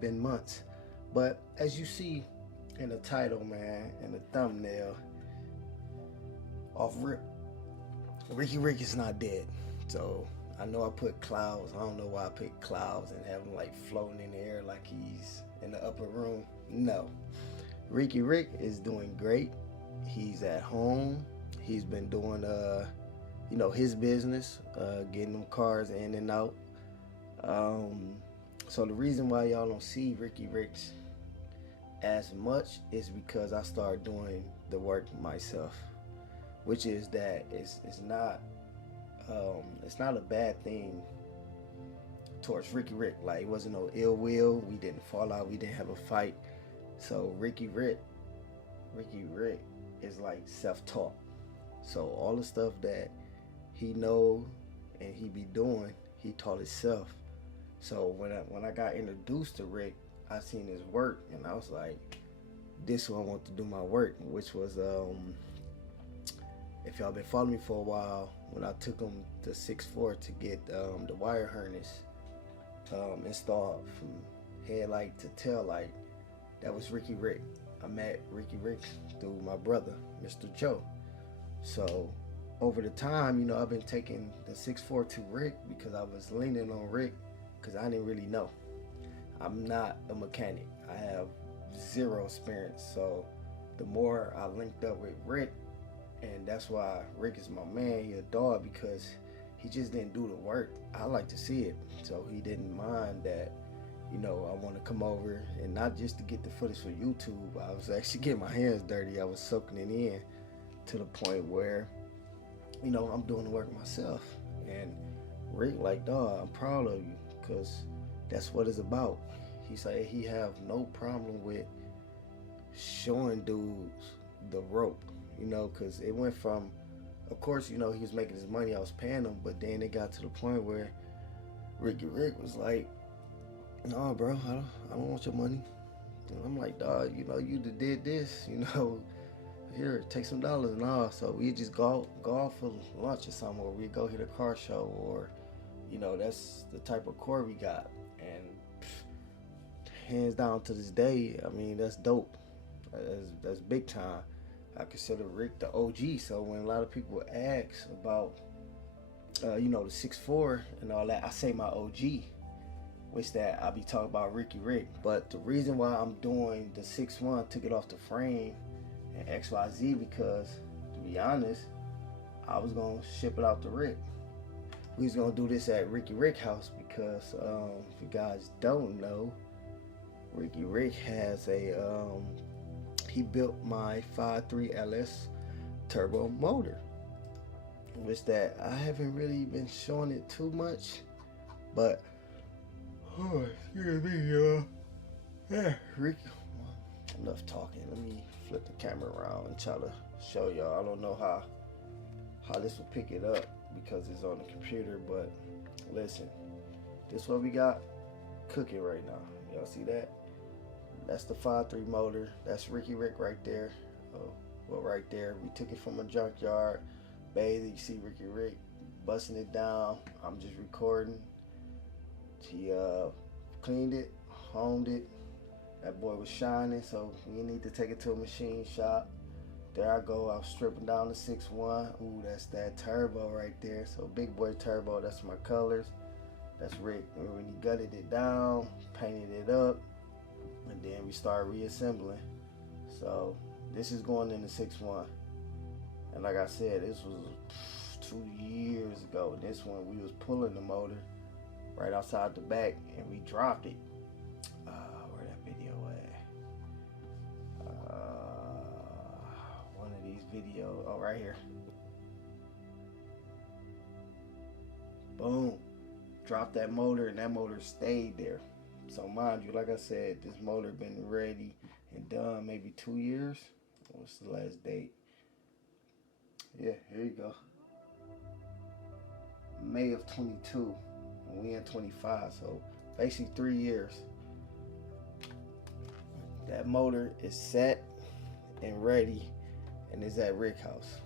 been months. But as you see in the title, man, and the thumbnail, off rip, Ricky Rick is not dead. So I know I put clouds. I don't know why I picked clouds and have him like floating in the air like he's in the upper room. No, Ricky Rick is doing great. He's at home. He's been doing his business, getting them cars in and out. So the reason why y'all don't see Ricky Ricks as much is because I started doing the work myself, which is that it's not a bad thing towards Ricky Rick. Like, it wasn't no ill will. We didn't fall out. We didn't have a fight. So Ricky Rick is like self-taught. So all the stuff that he know and he be doing, he taught himself. So when I got introduced to Rick, I seen his work and I was like, this is what I want to do my work, which was if y'all been following me for a while, when I took him to 6'4" to get the wire harness installed from headlight to tail light, that was Ricky Rick. I met Ricky Rick through my brother, Mr. Joe. So over the time, I've been taking the 6'4" to Rick because I was leaning on Rick because I didn't really know. I'm not a mechanic. I have zero experience. So the more I linked up with Rick, and that's why Rick is my man, he a dog, because he just didn't do the work. I like to see it. So he didn't mind that, I want to come over, and not just to get the footage for YouTube. I was actually getting my hands dirty. I was soaking it in to the point where, I'm doing the work myself. And Rick like, dog, I'm proud of you, because that's what it's about. He said he have no problem with showing dudes the rope, because it went from, of course, he was making his money, I was paying him, but then it got to the point where Ricky Rick was like, no, bro, I don't want your money. And I'm like, dog, you did this, here, take some dollars and all. So we just go off for lunch or something, or we go hit a car show, or, that's the type of core we got. And hands down to this day, I mean, that's dope. That's big time. I consider Rick the OG. So when a lot of people ask about, the 6'4" and all that, I say my OG, which that I be talking about Ricky Rick. But the reason why I'm doing the 6'1", took it off the frame and XYZ, because to be honest, I was gonna ship it out to Rick. We was gonna do this at Ricky Rick house because if you guys don't know, Ricky Rick has he built my 5.3 LS turbo motor, which that I haven't really been showing it too much, but excuse me, y'all. Yeah, Ricky. Enough talking. Let me flip the camera around and try to show y'all. I don't know how this will pick it up because it's on the computer, but listen, this is what we got cooking right now. Y'all see that? That's the 5.3 motor. That's Ricky Rick right there. Well, right there. We took it from a junkyard. Bathed. You see Ricky Rick busting it down. I'm just recording. He cleaned it, homed it. That boy was shining, so we need to take it to a machine shop. There I go. I was stripping down the 6'1". Ooh, that's that turbo right there. So big boy turbo. That's my colors. That's Rick. And when he gutted it down, painted it up, and then we started reassembling. So this is going in the 6'1". And like I said, this was 2 years ago. This one we was pulling the motor right outside the back, and we dropped it. Where that video at? One of these videos. Oh, right here. Boom. Dropped that motor, and that motor stayed there. So mind you, like I said, this motor been ready and done maybe 2 years. What's the last date? Yeah, here you go. May of 22. And we in 25, so basically 3 years. That motor is set and ready, and is at Rick House.